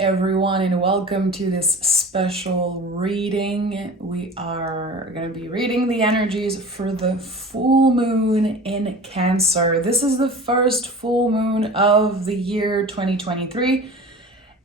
everyone, and welcome to this special reading. We are going to be reading the energies for the full moon in Cancer. This is the first full moon of the year 2023,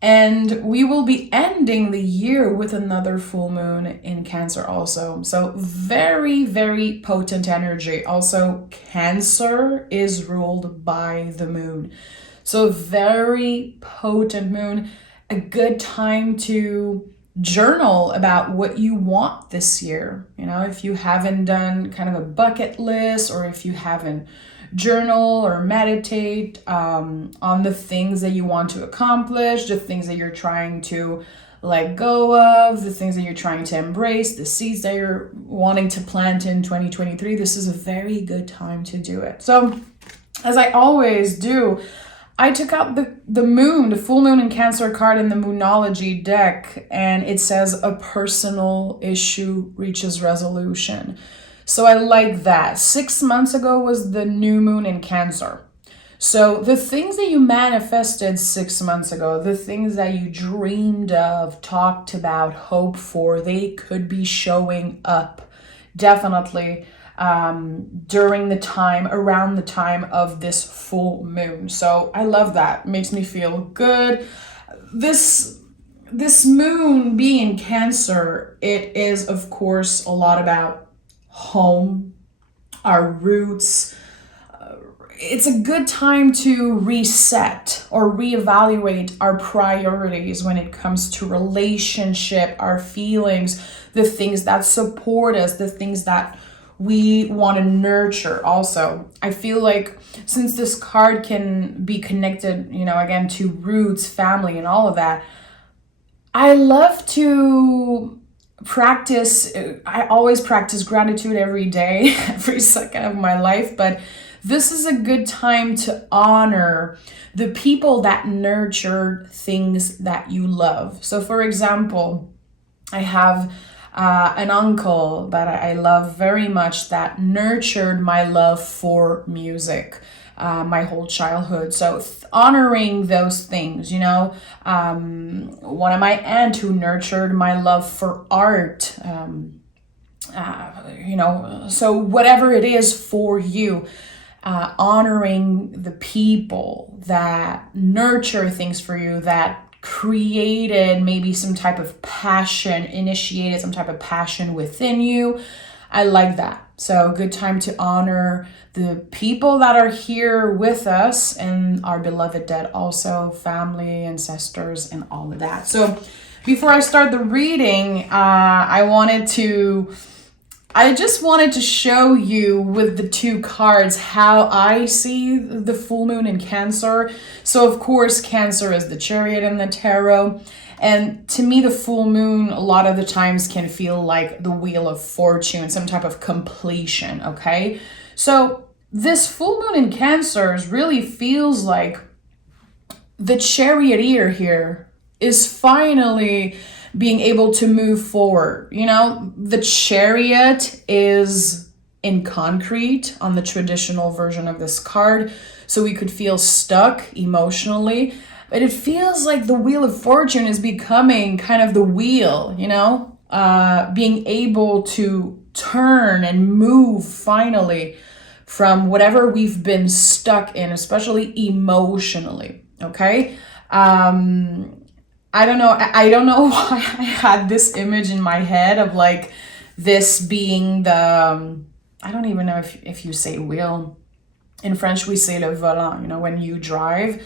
and we will be ending the year with another full moon in Cancer also. So very, very potent energy. Also, Cancer is ruled by the moon. So very potent moon, a good time to journal about what you want this year. You know, if you haven't done kind of a bucket list, or if you haven't journal or meditate on the things that you want to accomplish, the things that you're trying to let go of, the things that you're trying to embrace, the seeds that you're wanting to plant in 2023, this is a very good time to do it. So as I always do, I took out the moon, the full moon in Cancer card in the Moonology deck, and it says a personal issue reaches resolution. So I like that. 6 months ago was the new moon in Cancer. So the things that you manifested 6 months ago, the things that you dreamed of, talked about, hoped for, they could be showing up definitely around the time of this full moon. So I love that. It makes me feel good. This moon being in Cancer, it is of course a lot about home, our roots. It's a good time to reset or reevaluate our priorities when it comes to relationship, our feelings, the things that support us, the things that we want to nurture. Also, I feel like since this card can be connected, again, to roots, family, and all of that, I love to practice. I always practice gratitude every day, every second of my life, but this is a good time to honor the people that nurture things that you love. So for example, I have an uncle that I love very much that nurtured my love for music my whole childhood. So honoring those things, one of my aunt who nurtured my love for art, so whatever it is for you, honoring the people that nurture things for you, that created maybe some type of passion, initiated some type of passion within you. I like that. So good time to honor the people that are here with us and our beloved dead, also family, ancestors, and all of that. So before I start the reading, I just wanted to show you with the two cards how I see the full moon in Cancer. So of course, Cancer is the Chariot in the tarot. And to me, the full moon a lot of the times can feel like the Wheel of Fortune, some type of completion, okay? So this full moon in Cancer really feels like the charioteer here is finally being able to move forward. The chariot is in concrete on the traditional version of this card, so we could feel stuck emotionally. But it feels like the Wheel of Fortune is becoming kind of the wheel, being able to turn and move finally from whatever we've been stuck in, especially emotionally, okay? I don't know why I had this image in my head of like this being the, I don't even know if you say wheel. In French, we say le volant, when you drive.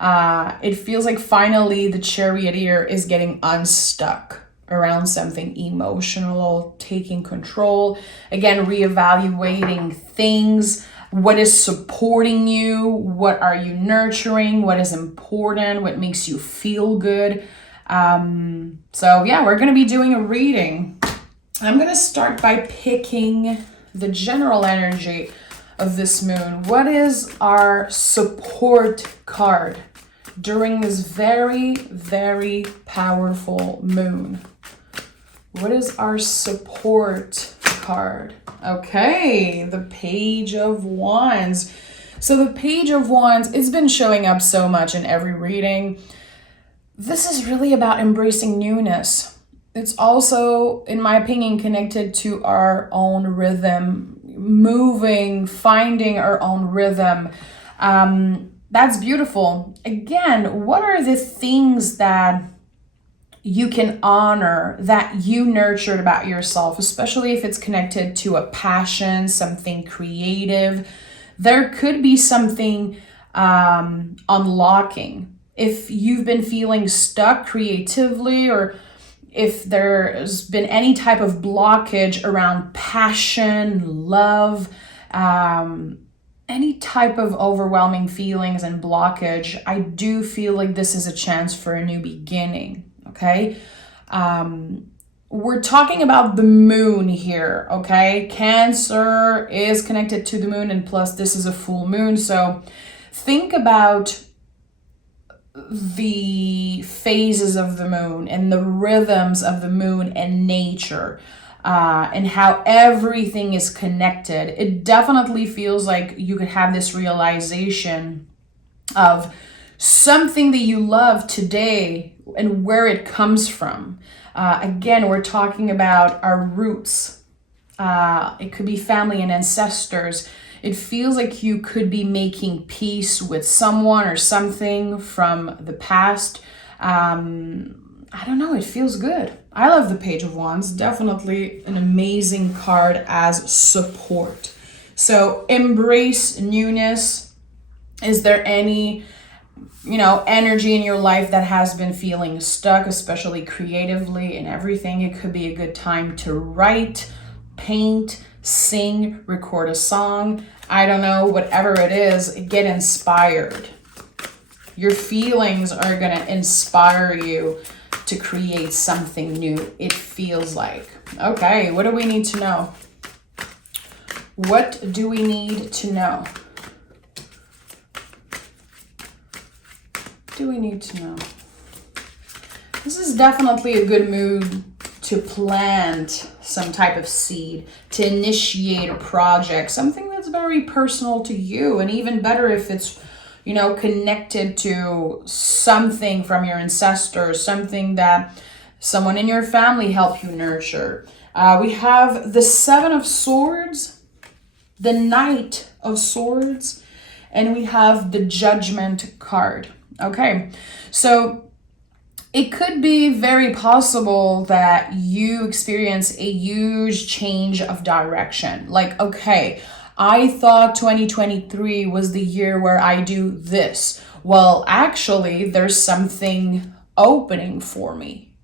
It feels like finally the charioteer is getting unstuck around something emotional, taking control, again, reevaluating things. What is supporting you? What are you nurturing? What is important? What makes you feel good? So yeah, we're going to be doing a reading. I'm going to start by picking the general energy of this moon. What is our support card during this very, very powerful moon? What is our support card? Okay, the Page of Wands. So the Page of Wands, it's been showing up so much in every reading. this is really about embracing newness. It's also, in my opinion, connected to our own rhythm, moving, finding our own rhythm. That's beautiful. Again, what are the things that you can honor, that you nurtured about yourself, especially if it's connected to a passion, something creative? There could be something unlocking. If you've been feeling stuck creatively, or if there's been any type of blockage around passion, love, any type of overwhelming feelings and blockage, I do feel like this is a chance for a new beginning, okay? We're talking about the moon here, okay? Cancer is connected to the moon, and plus this is a full moon. So think about the phases of the moon and the rhythms of the moon and nature, and how everything is connected. It definitely feels like you could have this realization of something that you love today and where it comes from. Again, we're talking about our roots. It could be family and ancestors. It feels like you could be making peace with someone or something from the past. I don't know, it feels good. I love the Page of Wands. Definitely an amazing card as support. So embrace newness. Is there any energy in your life that has been feeling stuck, especially creatively and everything? It could be a good time to write, paint, sing, record a song. I don't know, whatever it is, get inspired. Your feelings are going to inspire you to create something new, it feels like. Okay, what do we need to know? What do we need to know? Do we need to know? This is definitely a good mood to plant some type of seed, to initiate a project, something that's very personal to you, and even better if it's, connected to something from your ancestors, something that someone in your family helped you nurture. We have the Seven of Swords, the Knight of Swords, and we have the Judgment card. Okay, so it could be very possible that you experience a huge change of direction. Like, okay, I thought 2023 was the year where I do this. Well, actually, there's something opening for me.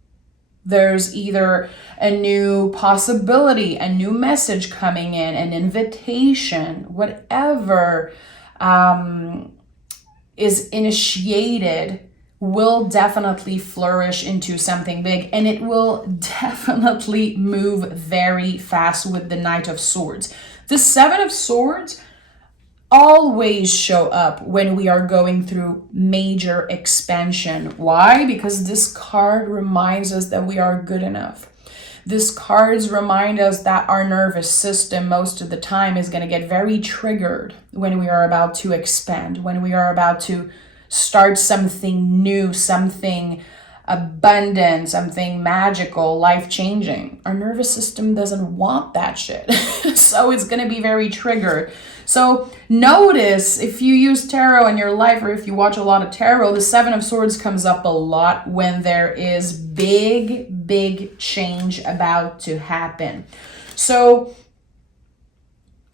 There's either a new possibility, a new message coming in, an invitation, whatever is initiated will definitely flourish into something big, and it will definitely move very fast with the Knight of Swords. The Seven of Swords always show up when we are going through major expansion. Why? Because this card reminds us that we are good enough. These cards remind us that our nervous system most of the time is going to get very triggered when we are about to expand, when we are about to start something new, something abundant, something magical, life-changing. Our nervous system doesn't want that shit. So it's going to be very triggered. So notice if you use tarot in your life, or if you watch a lot of tarot, the Seven of Swords comes up a lot when there is big change about to happen. So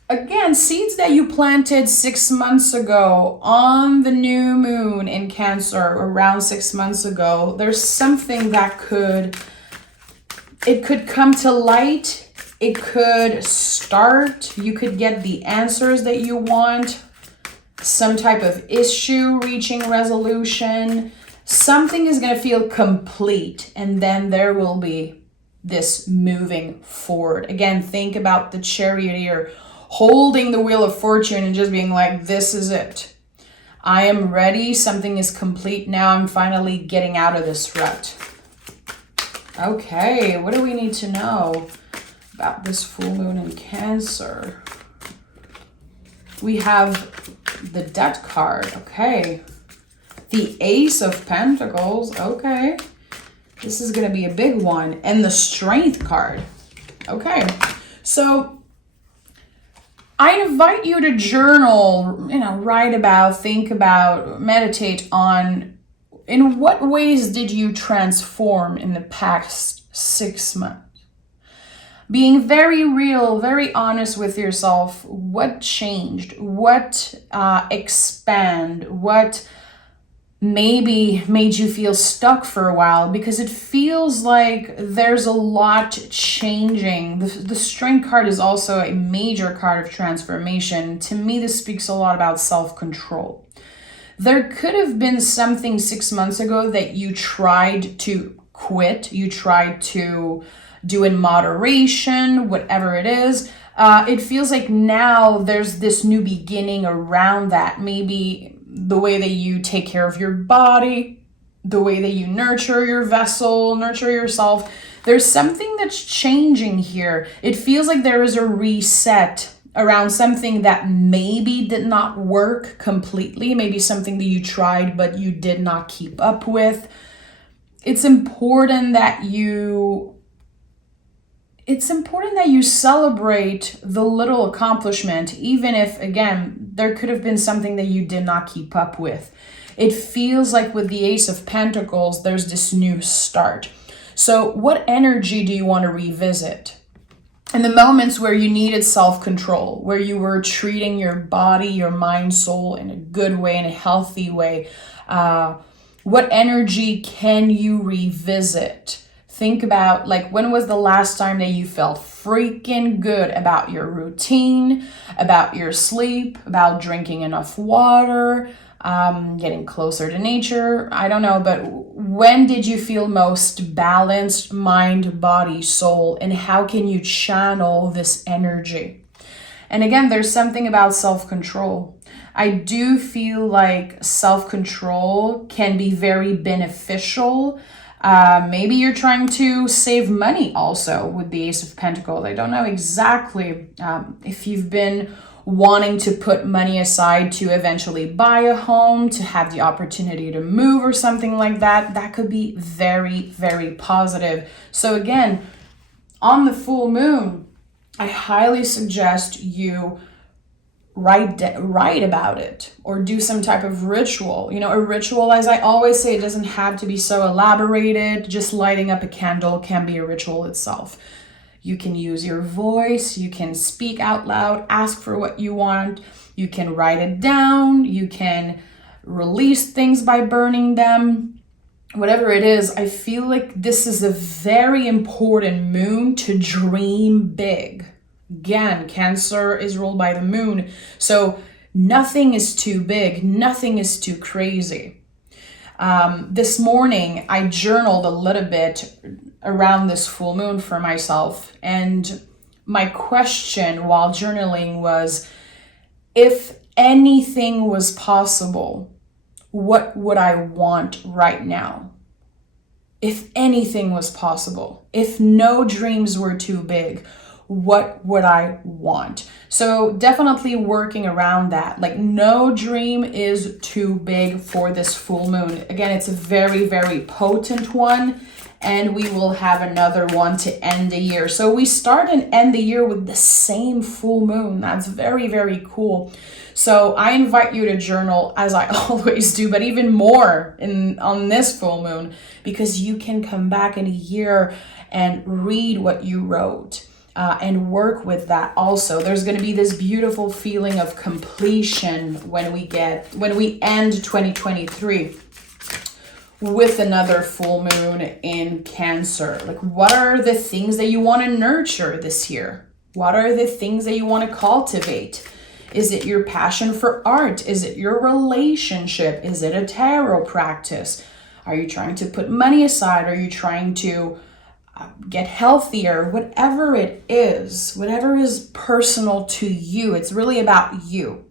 again, seeds that you planted 6 months ago on the new moon in Cancer, around 6 months ago, there's something that could come to light. It could start. You could get the answers that you want, some type of issue reaching resolution. Something is going to feel complete, and then there will be this moving forward. Again, think about the Chariot here, holding the Wheel of Fortune and just being like, this is it. I am ready. Something is complete now. I'm finally getting out of this rut. Okay, what do we need to know about this full moon in Cancer? We have the Death card. Okay. The Ace of Pentacles. Okay. This is going to be a big one. And the Strength card. Okay. So I invite you to journal, write about, think about, meditate on in what ways did you transform in the past 6 months? Being very real, very honest with yourself. What changed? What expand? What maybe made you feel stuck for a while? Because it feels like there's a lot changing. The Strength card is also a major card of transformation. To me, this speaks a lot about self-control. There could have been something 6 months ago that you tried to quit. You tried to do in moderation, whatever it is. It feels like now there's this new beginning around that. Maybe the way that you take care of your body, the way that you nurture your vessel, nurture yourself. There's something that's changing here. It feels like there is a reset around something that maybe did not work completely. Maybe something that you tried but you did not keep up with. It's important that you celebrate the little accomplishment, even if, again, there could have been something that you did not keep up with. It feels like with the Ace of Pentacles, there's this new start. So what energy do you want to revisit? In the moments where you needed self-control, where you were treating your body, your mind, soul in a good way, in a healthy way, what energy can you revisit? Think about, like, when was the last time that you felt freaking good about your routine, about your sleep, about drinking enough water, getting closer to nature? I don't know, but when did you feel most balanced, mind, body, soul, and how can you channel this energy? And again, there's something about self-control. I do feel like self-control can be very beneficial. Maybe you're trying to save money also with the Ace of Pentacles. I don't know exactly if you've been wanting to put money aside to eventually buy a home, to have the opportunity to move or something like that. That could be very, very positive. So again, on the full moon, I highly suggest you write about it or do some type of ritual. A ritual, as I always say, it doesn't have to be so elaborated. Just lighting up a candle can be a ritual itself. You can use your voice, you can speak out loud, ask for what you want, you can write it down, you can release things by burning them. Whatever it is, I feel like this is a very important moon to dream big. Again, Cancer is ruled by the moon, so nothing is too big, nothing is too crazy. This morning, I journaled a little bit around this full moon for myself, and my question while journaling was, if anything was possible, what would I want right now? If anything was possible, if no dreams were too big, what would I want? So definitely working around that. Like, no dream is too big for this full moon. Again, it's a very, very potent one, and we will have another one to end the year. So we start and end the year with the same full moon. That's very, very cool. So I invite you to journal, as I always do, but even more on this full moon, because you can come back in a year and read what you wrote. And work with that also. There's going to be this beautiful feeling of completion when we end 2023 with another full moon in Cancer. Like, what are the things that you want to nurture this year? What are the things that you want to cultivate? Is it your passion for art? Is it your relationship? Is it a tarot practice? Are you trying to put money aside? Are you trying to get healthier? Whatever it is, whatever is personal to you, it's really about you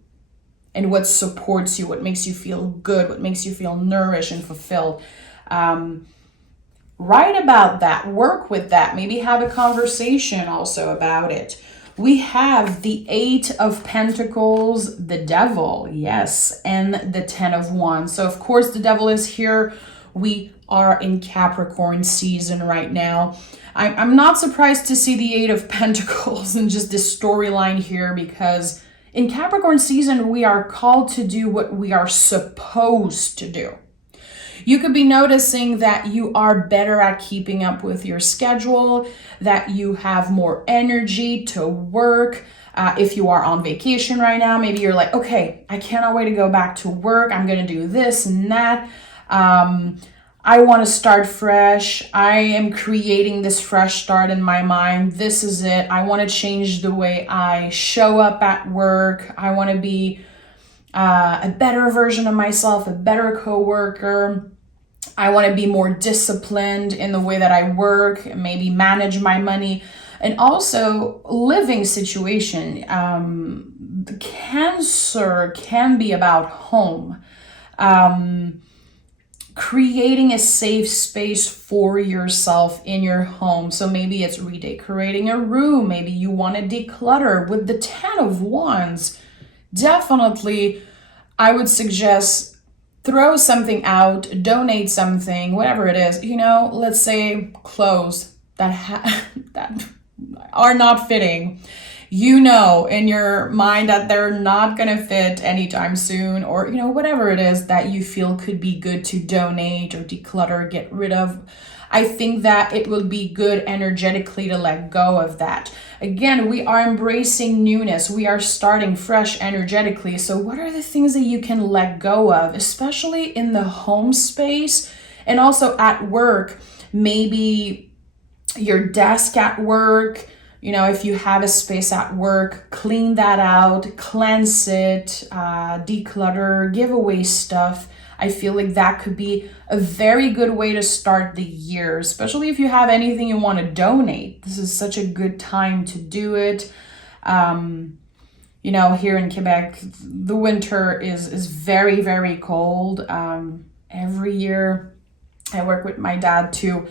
and what supports you, what makes you feel good, what makes you feel nourished and fulfilled. Write about that, work with that, maybe have a conversation also about it. We have the Eight of Pentacles, the Devil, yes, and the Ten of Wands. So of course the Devil is here. We are in Capricorn season right now. I'm not surprised to see the Eight of Pentacles and just this storyline here, because in Capricorn season, we are called to do what we are supposed to do. You could be noticing that you are better at keeping up with your schedule, that you have more energy to work. If you are on vacation right now, maybe you're like, okay, I cannot wait to go back to work. I'm going to do this and that. I want to start fresh. I am creating this fresh start in my mind. This is it. I want to change the way I show up at work. I want to be a better version of myself, a better coworker. I want to be more disciplined in the way that I work, maybe manage my money, and also living situation. The Cancer can be about home. Creating a safe space for yourself in your home. So maybe it's redecorating a room. Maybe you want to declutter. With the Ten of Wands, definitely I would suggest throw something out, donate something, whatever it is. Let's say clothes that that are not fitting. In your mind that they're not going to fit anytime soon, or whatever it is that you feel could be good to donate or declutter, get rid of. I think that it will be good energetically to let go of that. Again, we are embracing newness. We are starting fresh energetically. So what are the things that you can let go of, especially in the home space and also at work? Maybe your desk at work. If you have a space at work, clean that out, cleanse it, declutter, give away stuff. I feel like that could be a very good way to start the year, especially if you have anything you want to donate. This is such a good time to do it. Here in Quebec, the winter is very, very cold. Every year I work with my dad to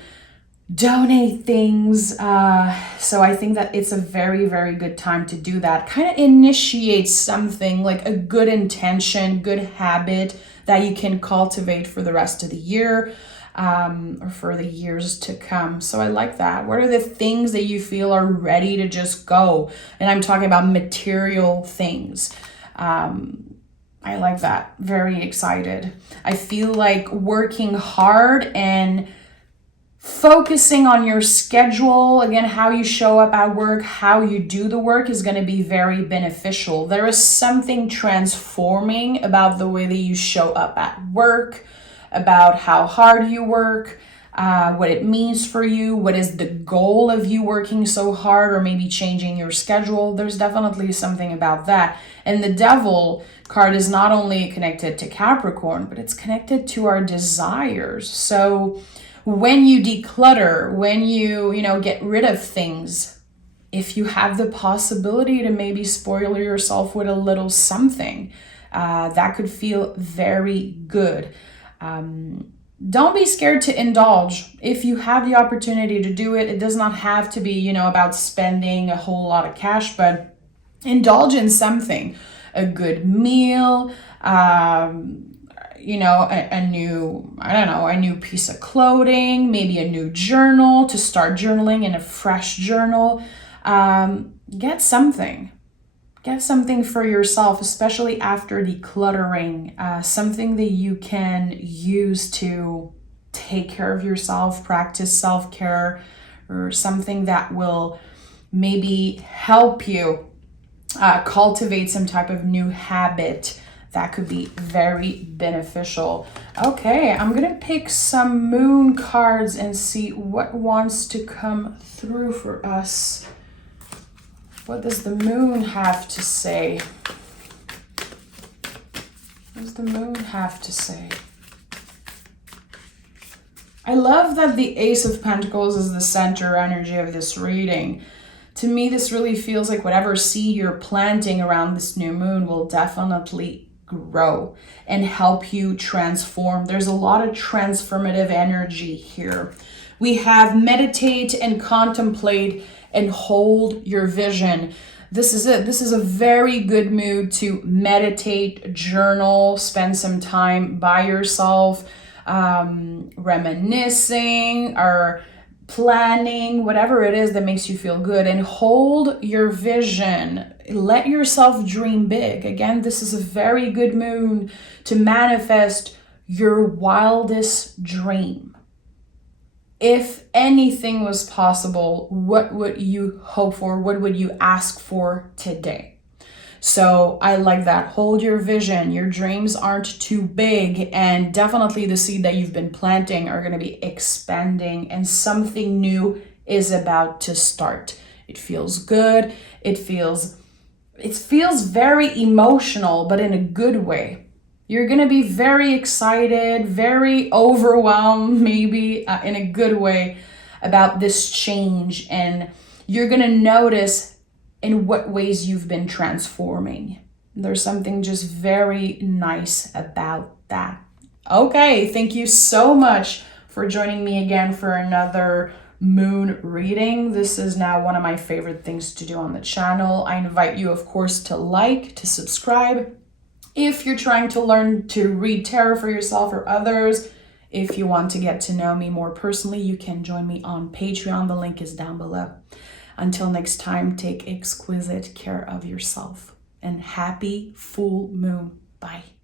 donate things. So I think that it's a very, very good time to do that. Kind of initiate something like a good intention, good habit that you can cultivate for the rest of the year, or for the years to come. So I like that. What are the things that you feel are ready to just go? And I'm talking about material things. I like that. Very excited. I feel like working hard and focusing on your schedule, again, how you show up at work, how you do the work is going to be very beneficial. There is something transforming about the way that you show up at work, about how hard you work, what it means for you, what is the goal of you working so hard, or maybe changing your schedule. There's definitely something about that. And the Devil card is not only connected to Capricorn, but it's connected to our desires. So when you declutter, when you get rid of things, if you have the possibility to maybe spoil yourself with a little something, that could feel very good. Don't be scared to indulge. If you have the opportunity to do it, it does not have to be, about spending a whole lot of cash, but indulge in something, a good meal, a new piece of clothing, maybe a new journal to start journaling in a fresh journal. Get something for yourself, especially after decluttering, something that you can use to take care of yourself, practice self-care, or something that will maybe help you cultivate some type of new habit that could be very beneficial. Okay, I'm gonna pick some moon cards and see what wants to come through for us. What does the moon have to say? What does the moon have to say? I love that the Ace of Pentacles is the center energy of this reading. To me, this really feels like whatever seed you're planting around this new moon will definitely grow and help you transform. There's a lot of transformative energy here. We have meditate and contemplate and hold your vision. this is it. This is a very good mood to meditate, journal, spend some time by yourself, reminiscing or planning, whatever it is that makes you feel good, and hold your vision. Let yourself dream big. Again, this is a very good mood to manifest your wildest dream. If anything was possible, what would you hope for? What would you ask for today? So I like that. Hold your vision. Your dreams aren't too big, and definitely the seed that you've been planting are going to be expanding, and something new is about to start. It feels good. It feels very emotional, but in a good way. You're going to be very excited, very overwhelmed, maybe in a good way about this change. And you're going to notice in what ways you've been transforming. There's something just very nice about that. Okay, thank you so much for joining me again for another moon reading. This is now one of my favorite things to do on the channel. I invite you, of course, to like, to subscribe. If you're trying to learn to read tarot for yourself or others, if you want to get to know me more personally, you can join me on Patreon. The link is down below. Until next time, take exquisite care of yourself, and happy full moon. Bye.